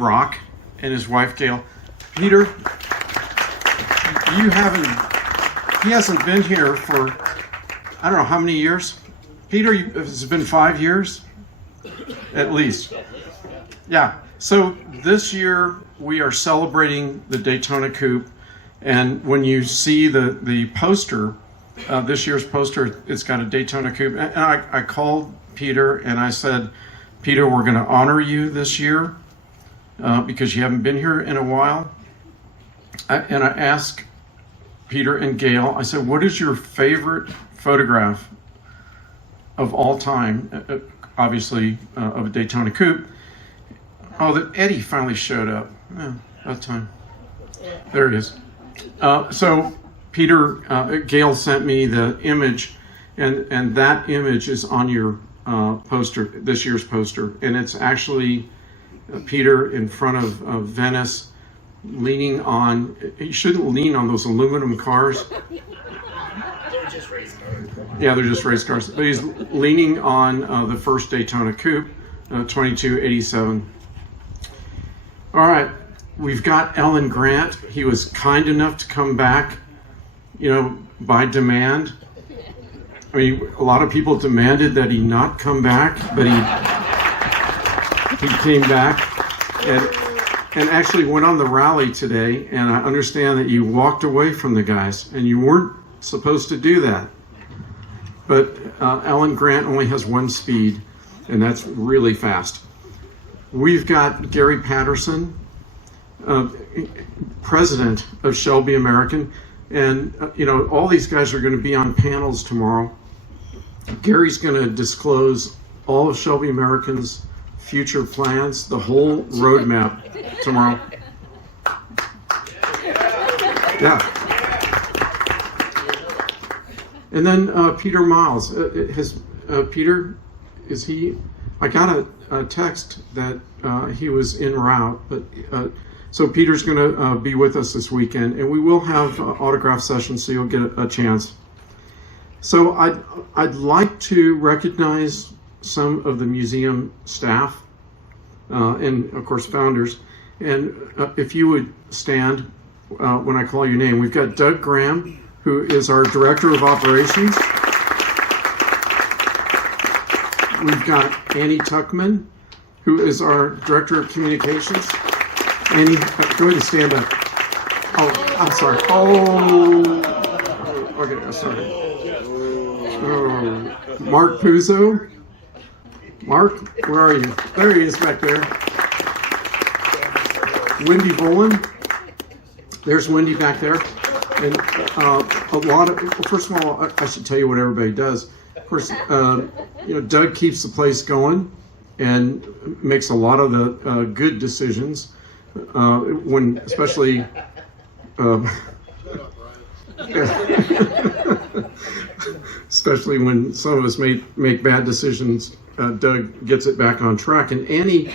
Brock and his wife Gail. Peter, he hasn't been here for, I don't know how many years. Peter, has it been 5 years? At least. Yeah, so this year we are celebrating the Daytona Coupe, and when you see the poster, this year's poster, it's got a Daytona Coupe, and I called Peter and I said, Peter, we're going to honor you this year because you haven't been here in a while. And I asked Peter and Gail, I said, what is your favorite photograph of all time, obviously of a Daytona Coupe? Oh, that Eddie finally showed up. Yeah, about time. There it is. So Peter, Gail sent me the image, and that image is on your poster, this year's poster, and it's actually Peter in front of Venice, leaning on, you shouldn't lean on those aluminum cars. They're just race cars. Yeah, they're just race cars. But he's leaning on the first Daytona Coupe, 2287. All right, we've got Ellen Grant. He was kind enough to come back, by demand. I mean, a lot of people demanded that he not come back, but he came back and actually went on the rally today. And I understand that you walked away from the guys, and you weren't supposed to do that. But Ellen Grant only has one speed, and that's really fast. We've got Gary Patterson, President of Shelby American, and all these guys are going to be on panels tomorrow. Gary's going to disclose all of Shelby American's future plans, the whole roadmap tomorrow. Yeah. And then Peter Miles. Peter, is he? I got a text that he was en route, but so Peter's going to be with us this weekend, and we will have autograph sessions, so you'll get a chance. So I'd like to recognize some of the museum staff and of course founders, and if you would stand when I call your name. We've got Doug Graham, who is our Director of Operations. We've got Annie Tuckman, who is our Director of Communications. Annie, go ahead and stand up. Oh, I'm sorry. Oh, okay, sorry. Oh, Mark Puzo. Mark, where are you? There he is back there. Wendy Boland. There's Wendy back there. And a lot of, well, first of all, I should tell you what everybody does. Of course, Doug keeps the place going and makes a lot of the good decisions when, especially, especially when some of us make bad decisions. Doug gets it back on track, and Annie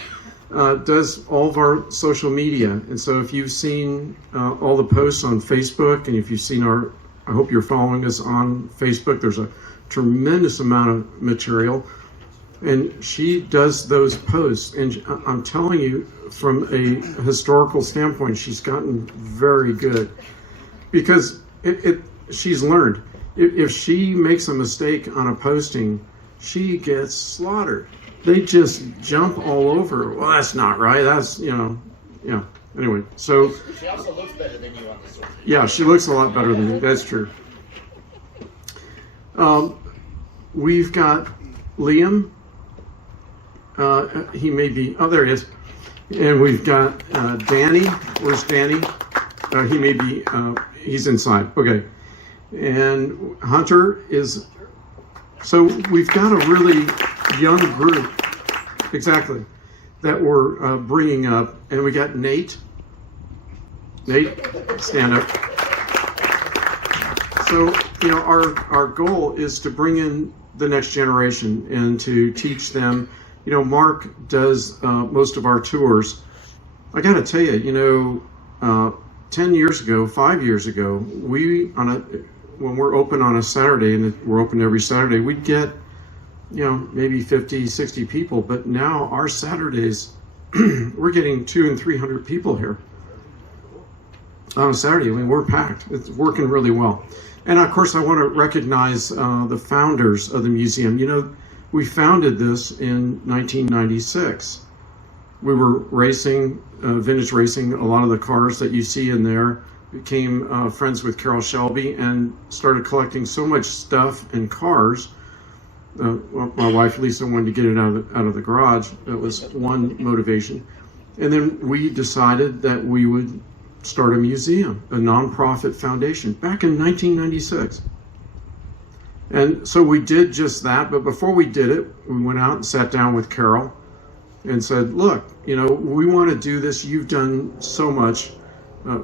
does all of our social media. And so if you've seen all the posts on Facebook, and if you've seen I hope you're following us on Facebook, there's a tremendous amount of material, and she does those posts. And I'm telling you, from a historical standpoint, she's gotten very good, because she's learned. If she makes a mistake on a posting, she gets slaughtered. They just jump all over. Well, that's not right. That's, anyway. So she also looks better than you on the social. Yeah, she looks a lot better than me. That's true. We've got Liam. He may be, oh, there he is. And we've got Danny. Where's Danny? He may be, he's inside. Okay. And Hunter is, so we've got a really young group, exactly, that we're bringing up. And we got Nate. Nate, stand up. So, our goal is to bring in the next generation and to teach them. Mark does most of our tours. I got to tell you, 10 years ago, 5 years ago, when we're open on a Saturday, and we're open every Saturday, we'd get, maybe 50, 60 people. But now our Saturdays we're getting 200 and 300 people here on a Saturday. I mean, we're packed. It's working really well. And of course, I want to recognize the founders of the museum. You know, we founded this in 1996. We were racing, vintage racing. A lot of the cars that you see in there, became friends with Carol Shelby and started collecting so much stuff and cars. Well, my wife Lisa wanted to get it out of the garage. That was one motivation. And then we decided that we would start a museum, a nonprofit foundation, back in 1996. And so we did just that, but before we did it, we went out and sat down with Carol and said, look, you know, we want to do this. You've done so much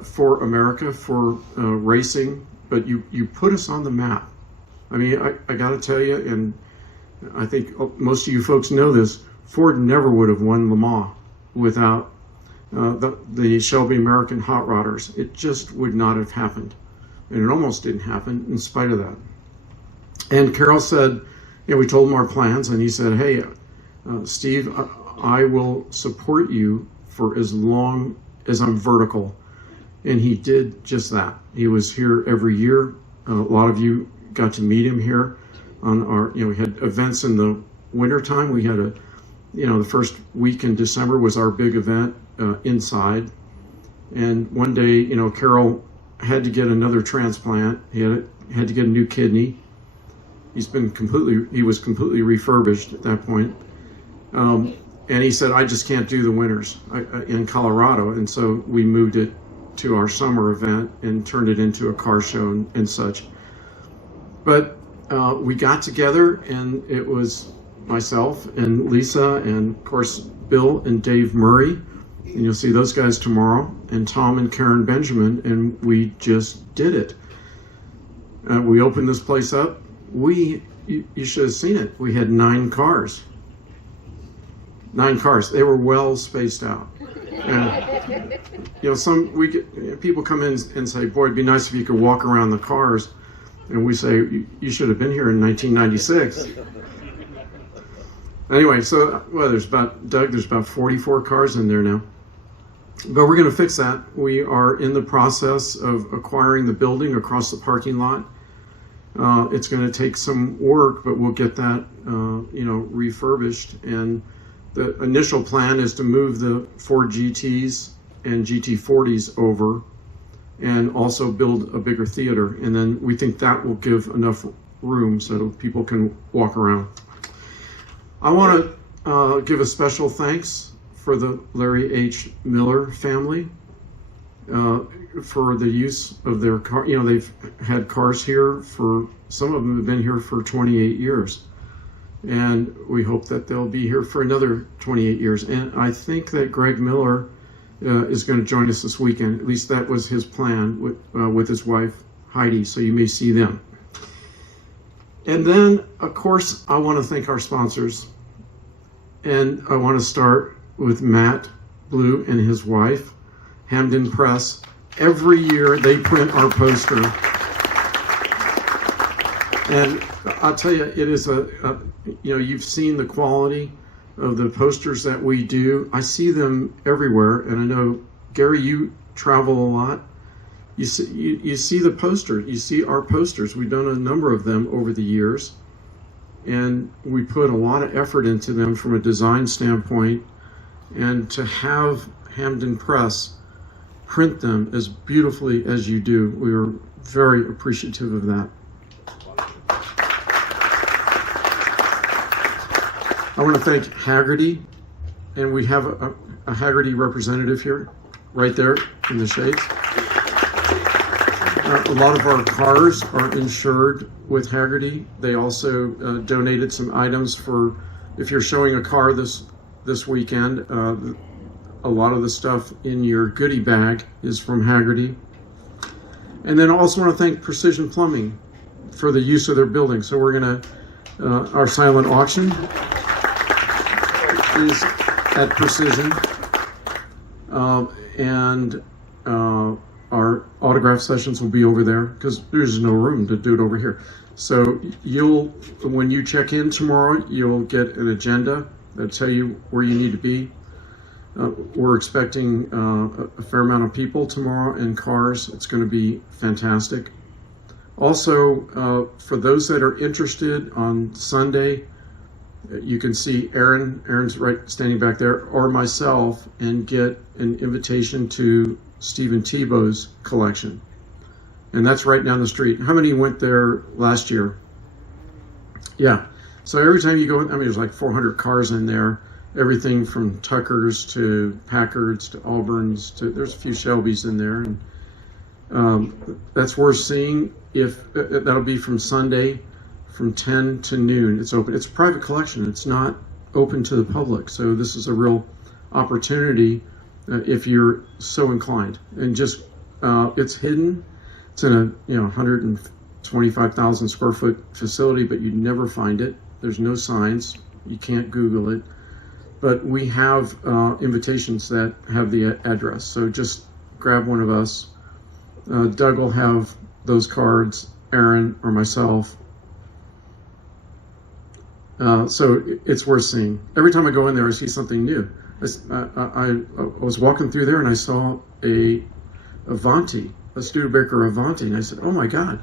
for America, for racing, but you put us on the map. I mean, I got to tell you, and I think most of you folks know this, Ford never would have won Le Mans without the Shelby American hot rodders. It just would not have happened. And it almost didn't happen in spite of that. And Carol said, you know, we told him our plans, and he said, hey, Steve, I will support you for as long as I'm vertical. And he did just that. He was here every year. A lot of you got to meet him here on our, you know, we had events in the wintertime. We had a, you know, the first week in December was our big event inside. And one day, you know, Carol had to get another transplant. He had to get a new kidney. He was completely refurbished at that point. And he said, I just can't do the winters in Colorado. And so we moved it to our summer event and turned it into a car show and such. But we got together, and it was myself and Lisa and, of course, Bill and Dave Murray. And you'll see those guys tomorrow, and Tom and Karen Benjamin, and we just did it. We opened this place up. You should have seen it. We had 9 cars. 9 cars. They were well spaced out. And, you know, people come in and say, boy, it'd be nice if you could walk around the cars. And we say, you should have been here in 1996. Anyway, so, well, there's about 44 cars in there now. But we're going to fix that. We are in the process of acquiring the building across the parking lot. It's going to take some work, but we'll get that, you know, refurbished. And the initial plan is to move the Ford GTs and GT40s over and also build a bigger theater. And then we think that will give enough room so people can walk around. I want to give a special thanks for the Larry H. Miller family for the use of their car. You know, they've had cars here some of them have been here for 28 years. And we hope that they'll be here for another 28 years. And I think that Greg Miller is going to join us this weekend. At least that was his plan with his wife, Heidi. So you may see them. And then, of course, I want to thank our sponsors. And I want to start with Matt Blue and his wife, Hamden Press. Every year they print our poster. And I'll tell you, it is you know, you've seen the quality of the posters that we do. I see them everywhere, and I know, Gary, you travel a lot. You see the poster. You see our posters. We've done a number of them over the years, and we put a lot of effort into them from a design standpoint. And to have Hamden Press print them as beautifully as you do, we are very appreciative of that. I want to thank Hagerty, and we have a Hagerty representative here, right there in the shades. A lot of our cars are insured with Hagerty. They also donated some items for, if you're showing a car this weekend, a lot of the stuff in your goodie bag is from Hagerty. And then I also want to thank Precision Plumbing for the use of their building. So we're going to, our silent auction is at Precision, and our autograph sessions will be over there because there's no room to do it over here. So when you check in tomorrow, you'll get an agenda that'll tell you where you need to be. We're expecting a fair amount of people tomorrow in cars. It's going to be fantastic. Also, for those that are interested, on Sunday, you can see Aaron's right standing back there, or myself, and get an invitation to Stephen Tebow's collection. And that's right down the street. How many went there last year? Yeah. So every time you go in, I mean, there's like 400 cars in there. Everything from Tuckers to Packards to Auburns to, there's a few Shelbys in there. And that's worth seeing. That'll be from Sunday from 10 to noon. It's open. It's a private collection. It's not open to the public. So this is a real opportunity if you're so inclined. And just, it's hidden. It's in a 125,000 square foot facility, but you'd never find it. There's no signs. You can't Google it. But we have invitations that have the address. So just grab one of us. Doug will have those cards, Aaron or myself. So it's worth seeing. Every time I go in there, I see something new. I was walking through there and I saw a Avanti, a Studebaker Avanti, and I said, "Oh my God,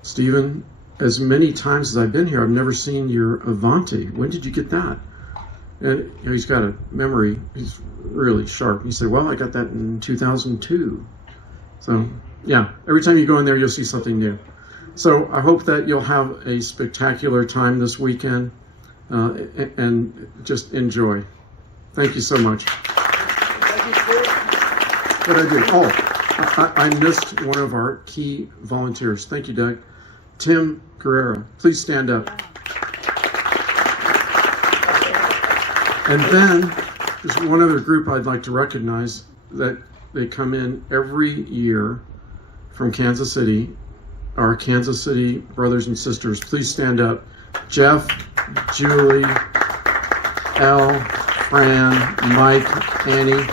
Stephen, as many times as I've been here, I've never seen your Avanti. When did you get that?" And he's got a memory. He's really sharp. He said, "Well, I got that in 2002. So yeah, every time you go in there, you'll see something new. So I hope that you'll have a spectacular time this weekend and just enjoy. Thank you so much. What did I do? Oh, I missed one of our key volunteers. Thank you, Doug. Tim Guerrera, please stand up. And then there's one other group I'd like to recognize that they come in every year from Kansas City, our Kansas City brothers and sisters. Please stand up. Jeff, Julie, Elle, Fran, Mike, Annie.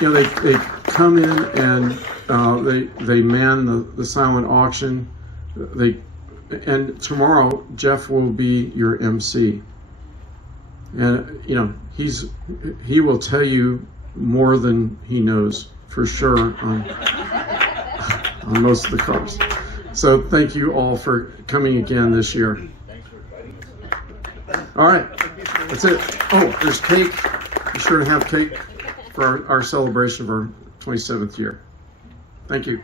You know, they come in and they man the silent auction. And tomorrow Jeff will be your MC. And he will tell you more than he knows for sure on most of the cars. So thank you all for coming again this year. All right, that's it. Oh, there's cake. Be sure to have cake for our celebration of our 27th year. Thank you.